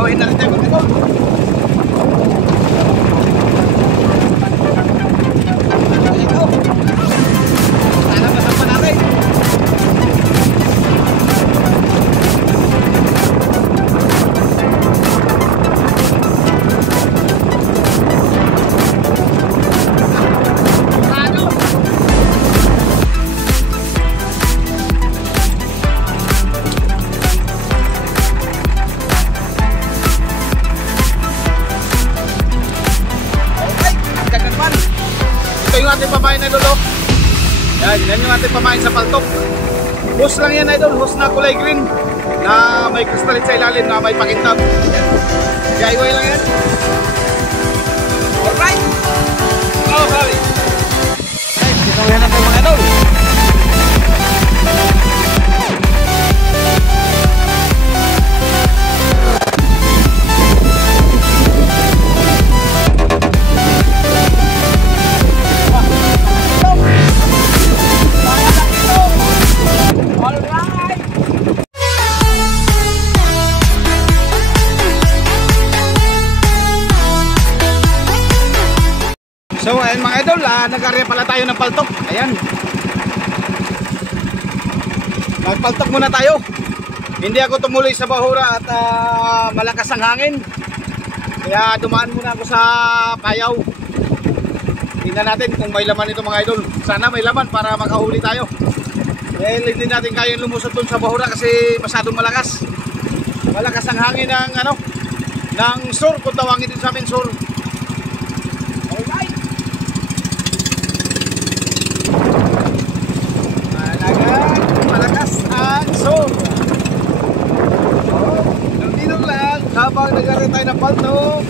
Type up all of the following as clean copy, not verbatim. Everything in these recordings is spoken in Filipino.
Sinawin na rin tayo mga idol. Ito. Sana masama natin. Ating pamain idol, oh. Yan yung ating pamain sa paltok. Hose lang yan idol, hose na kulay green na may kristalit sa ilalim na may pakintab. Yan. DIY lang yan. Alright. Oh, sorry. Guys, ginawin natin mga idol. So ayan mga idol, nag-area pala tayo ng paltok. Ayan. Magpaltok muna tayo. Hindi ako tumuloy sa bahura at malakas ang hangin. Kaya dumaan muna ako sa payaw. Tingnan natin kung may laman ito mga idol. Sana may laman para makahuli tayo. Dahil hindi natin kayang lumusot dun sa bahura kasi masyadong malakas. Malakas ang hangin ng ng sur, kung tawagin din sa amin sur. Alright. Malakas ang sur. Dito lang habang nag-area tayo ng paltok.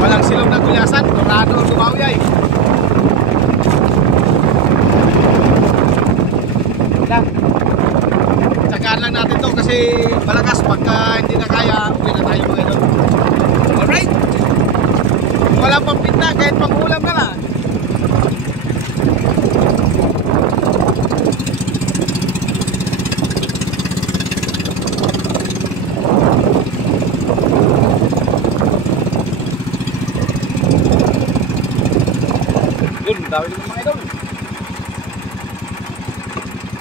Walang silong na gulyasan, tornado ang sumawi ay. Tsagaan lang natin to kasi malakas. Pagka hindi na kaya, uwi na tayo mga idol. Alright. Walang pampinta kahit pang-ulam na lang. Dami naman mga idol.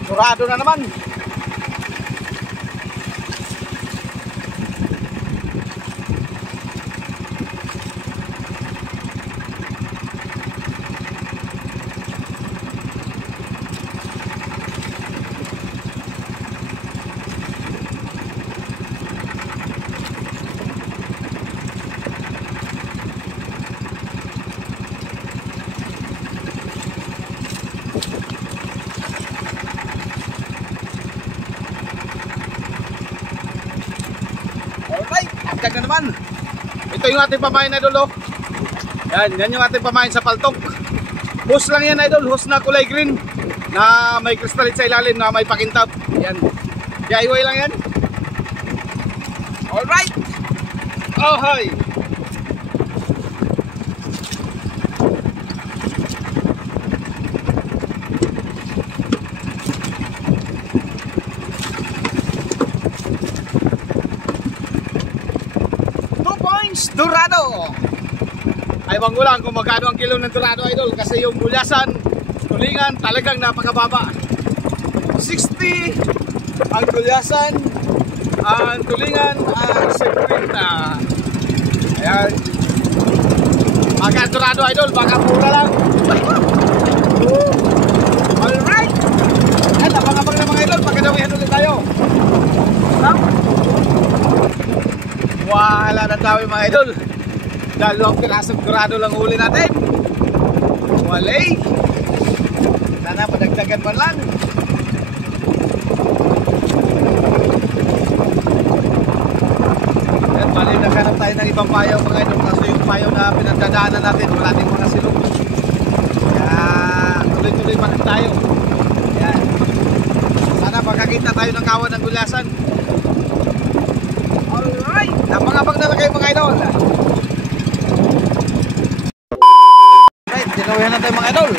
Surado na naman. Ganda naman. Ito yung ating pamain idol, oh. Yan yung ating pamain sa paltok. Hose lang yan idol, hose na kulay green na may kristalit sa ilalim na may pakintab. Yan. DIY lang yan. Alright! Oh, hi! Dorado. Ewan ko lang kung magkano ang kilo ng Dorado, idol, kasi yung gulyasan, tulingan talagang napakababa. 60 ang gulyasan, ang tulingan ang 50. Ayan. Magka Dorado, idol, baka mura lang. Alright. At abang-abang na mga idol, pagkadawihan ulit tayo. Wala na tayo mga idol. Dalawang pirasong Dorado lang huli natin. Walay. Sana padagdagan man lang. At bali naghanap tayo ng ibang payaw mga idol. Kaso yung payaw na pinagdadaanan natin, wala din mga silong. Kaya tuloy-tuloy pa rin tayo. Yan. Sana pagkakita tayo ng kawan ng gulyasan. Alright, napangabang na lang kayo mga idol. Alright, dinawihan na tayo mga idol.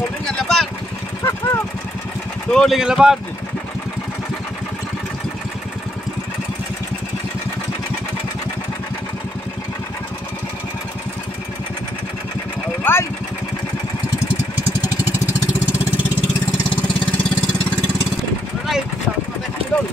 Tuling ang laban. Tuling ang laban. Alright. Alright, sarap na tayo idol.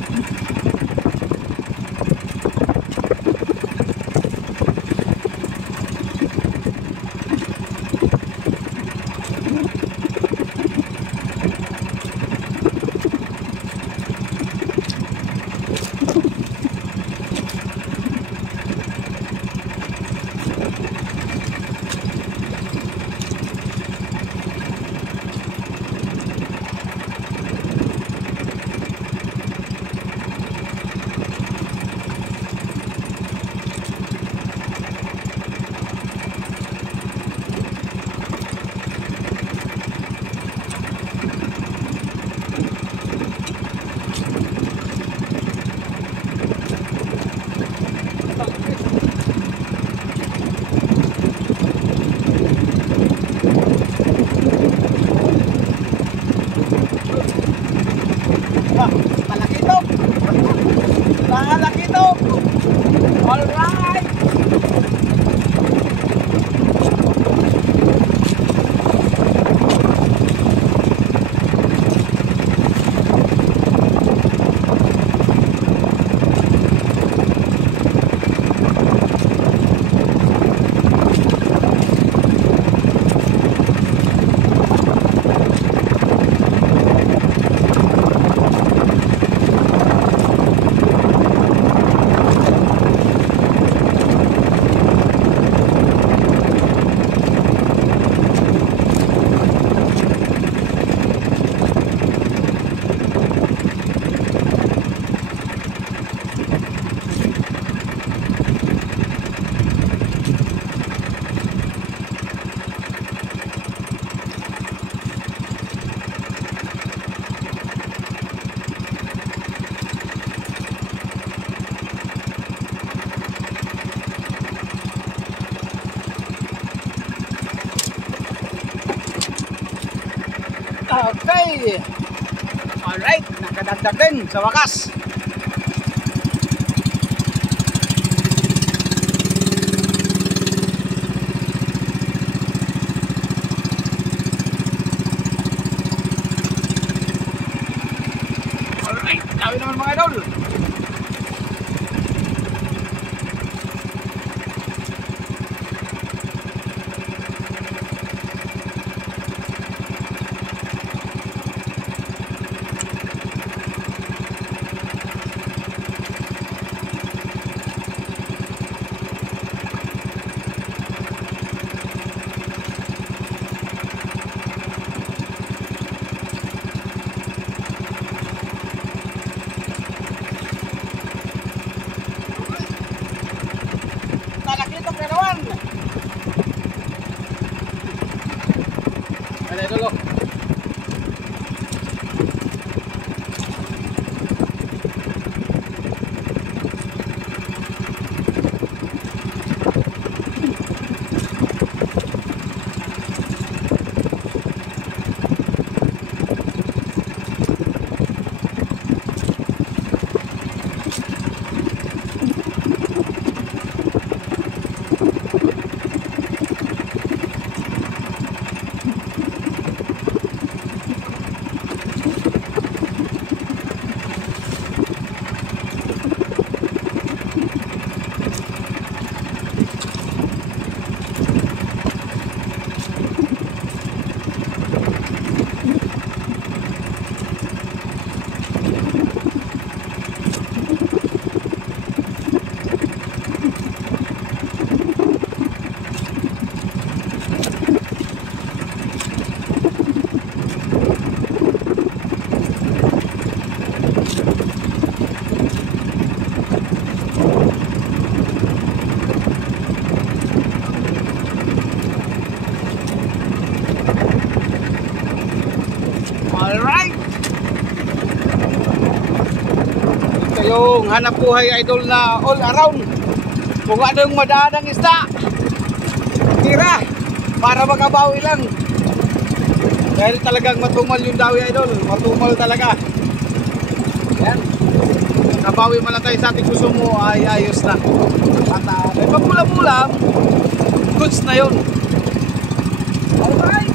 Malaki to. Malaki to. Alright. Okay. Alright, nakadagdag din sa wakas. Alright, dami naman mga idol. idol oh. Alright. Ito yung hanap buhay idol na all around. Kung ano yung madaan ng isda, tira para makabawi lang. Dahil talagang matumal yung dawi idol. Matumal talaga. Yan. Makabawi man lang tayo sa ating gusto mo ay ayos na. At may pagmula-mula, goods na yun. Alright.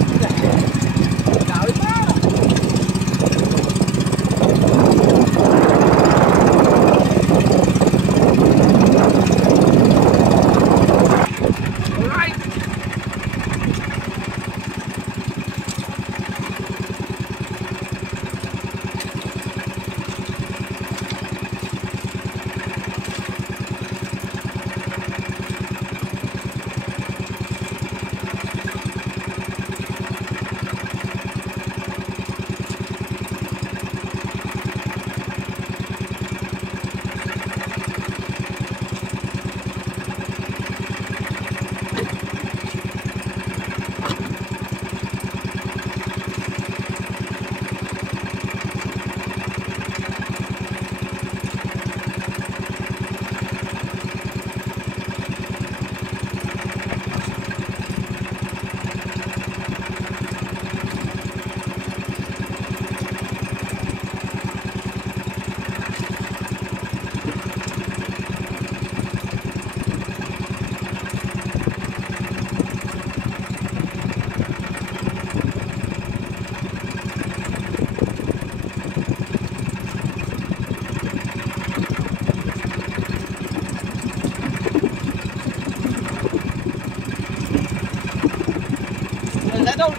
Dawi pa.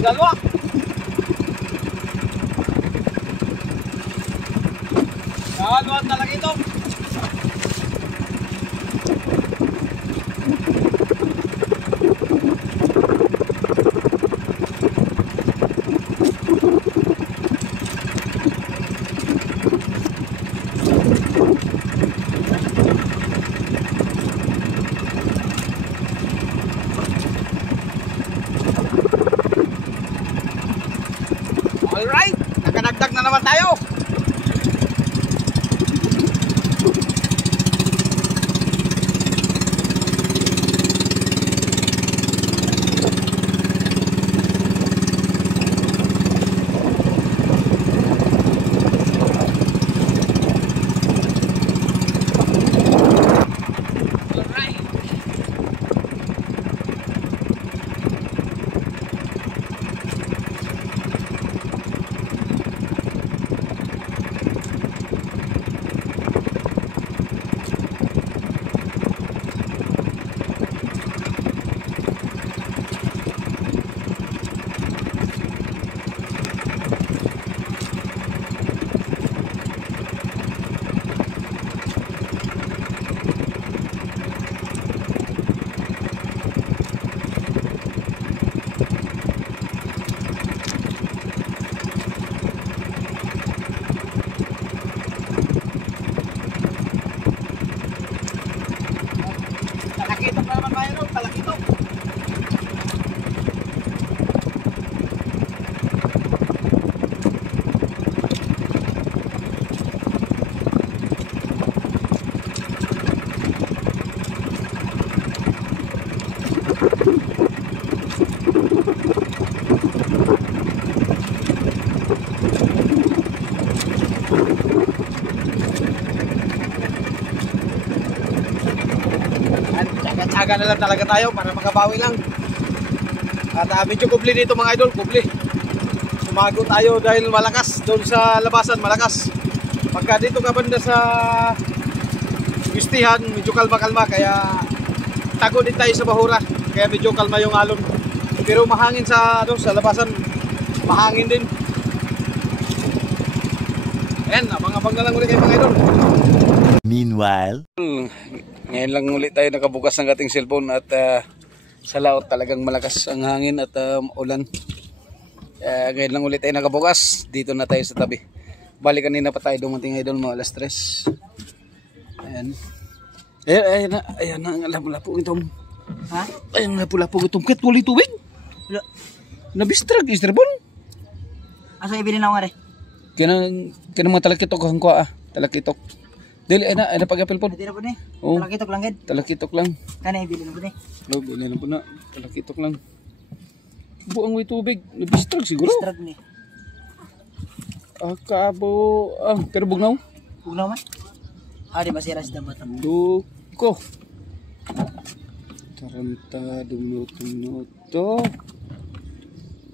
Dalawa. Dalawa talaga ito. Alright, nakadagdag na naman tayo. Magtyaga na lang talaga tayo para makabawi lang. At medyo kubli dito mga idol, kubli. Sumago tayo dahil malakas doon sa labasan, malakas. Pagka dito ka banda sa Wistihan, medyo kalma-kalma, kaya tago din tayo sa bahura. Kaya medyo kalma yung alon. Pero mahangin sa labasan, mahangin din. Ayan, abang-abang na lang ulit kayo mga idol. Meanwhile, ngayon lang ulit tayo nakabukas ng ating cellphone at sa laot talagang malakas ang hangin at ulan. Ngayon lang ulit tayo nakabukas. Dito na tayo sa tabi. Bali kanina pa tayo dumating idol, mga alas 3. Ayan. Ayan na, lapu-lapu itong. Ha? Ayan, lapu-lapu itong kat, wali tubig. Nabistrag, istrabon. Asa ibili na ako nga rin? Kaya mga talakitok ang kuha talakitok. Dili, ay na pag-apel po. Hindi na po na eh. Oo. Talakitok lang gad. Talakitok lang. Kana ibili na po na eh. Bili na po na. Talakitok lang. Buang may tubig. Nabistrag siguro. Strad ni. Kabo. Pero bugnaw. Bugnaw man? Di masira sa damatang. Duko. Tarantado minuto.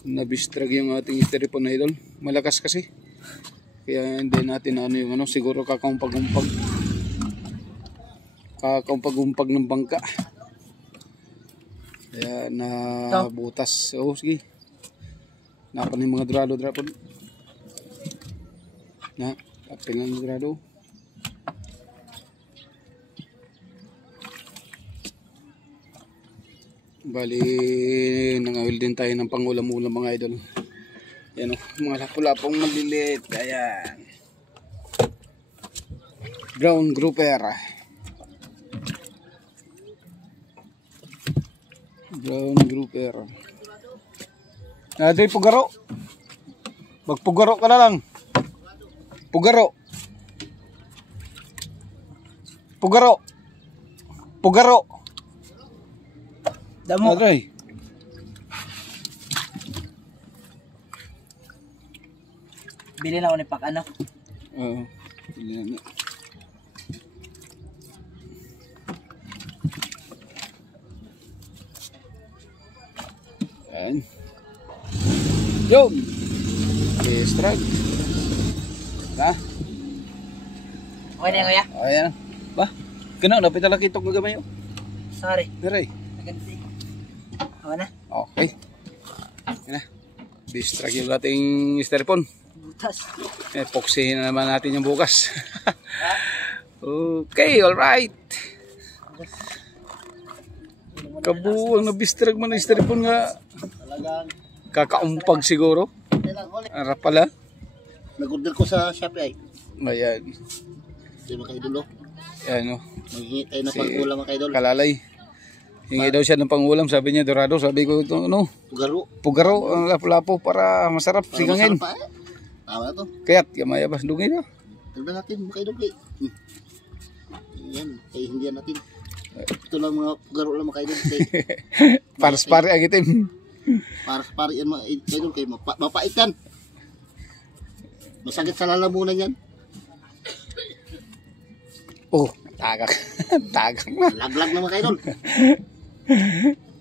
Nabistrag yung ating styrofoam na idol. Malakas kasi. Kaya hindi natin yung siguro kakaumpag-umpag. Kakaumpag-umpag ng bangka. Kaya nabutas. Oo, sige. Napan yung mga dorado. Na, apel ng dorado. Bali, nangawil din tayo ng pangulam-ulam mga idol. Yan o, mga lapu-lapong maliliit. Ayan. Brown grouper. Brown grouper. Naday pugaro. Magpugaro ka na lang. Pugaro. Pugaro. Pugaro. Damo. Naday. Bili na ako ni Pak ano. Oo. Yan. Yan. Yun. Distrag. Ha? Okay na yan kuya? Ayan. Ba? Kena, dapat talakitok na gamay. Sorry. Diray. Naganti. Okay na? Okay. Yan na. Distrag yung ating styrofoam. Butas. Epoxy na naman natin yung bukas. Okay, alright. Kabuang na bistrag man ng styrofoam nga. Kakaumpag siguro. Arap pala. nag-order ko sa Shopee ay. Ayan. Di ba kayo dulo? Ayan o. Maghingi tayo ng pang-ulam mga kaidol. Kalalay. Hingi daw siya ng pangulam. Sabi niya dorado. Sabi ko ito Pugaro. Pugaro. Ang lapu-lapo para masarap. Para Sigangin. masarap pa eh. Tama na to. Kaya't gamaya ba? Dungay na. Tignan natin mga kaidol kay. Yan. Kaya hindi yan natin. Ito lang mga pugaro lang mga kaidol. Paras pare ang itim. Para yan mga kaidol kay mapait yan. Masakit sa lalamunan yan. Oh, tagak. Tagak na. Laglag na mga kaidol.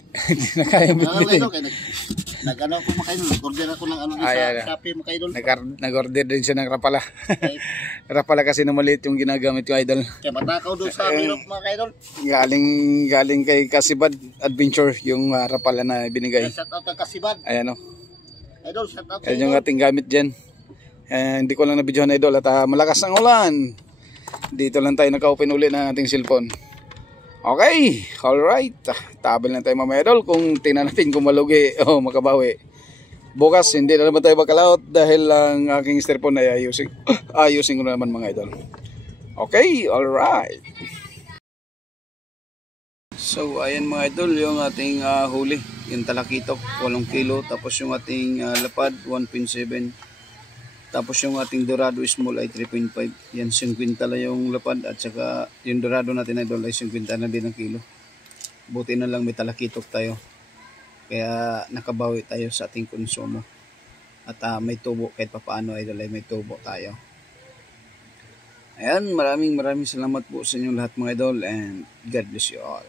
Hindi na kaya bitbitin. Nag-ano ako mga kaidol. Nag-order ako ng ano sa Shopee mga kaidol. Nag-order din siya ng rapala. Rapala kasi na maliit yung ginagamit yung idol. Kaya matakaw doon sa Mirok mga kaidol. Galing kay Kasibad Adventure yung rapala na binigay. Shout out kay Kasibad. Ayan o. Idol, shout out. Ayan yung ating gamit dyan. Hindi ko lang nabidyohan idol at malakas ang ulan. Dito lang tayo naka-open uli ng ating cellphone. Okay, alright. Tabel lang tayo mamaya idol kung tingnan natin kung malugi o makabawi. Bukas hindi na naman tayo makalaot dahil ang aking cellphone ay ayusin ko na naman mga idol. Okay, alright. So ayan mga idol yung ating huli. Yung talakitok 8 kilo. Tapos yung ating lapad 1.7. Tapos yung ating dorado small ay 3.5. Yan 50 lang yung lapad at saka yung dorado natin idol ay 50 na din ang kilo. Buti na lang may talakitok tayo. Kaya nakabawi tayo sa ating konsumo. At may tubo kahit papaano idol ay may tubo tayo. Ayan, maraming salamat po sa inyo lahat mga idol and God bless you all.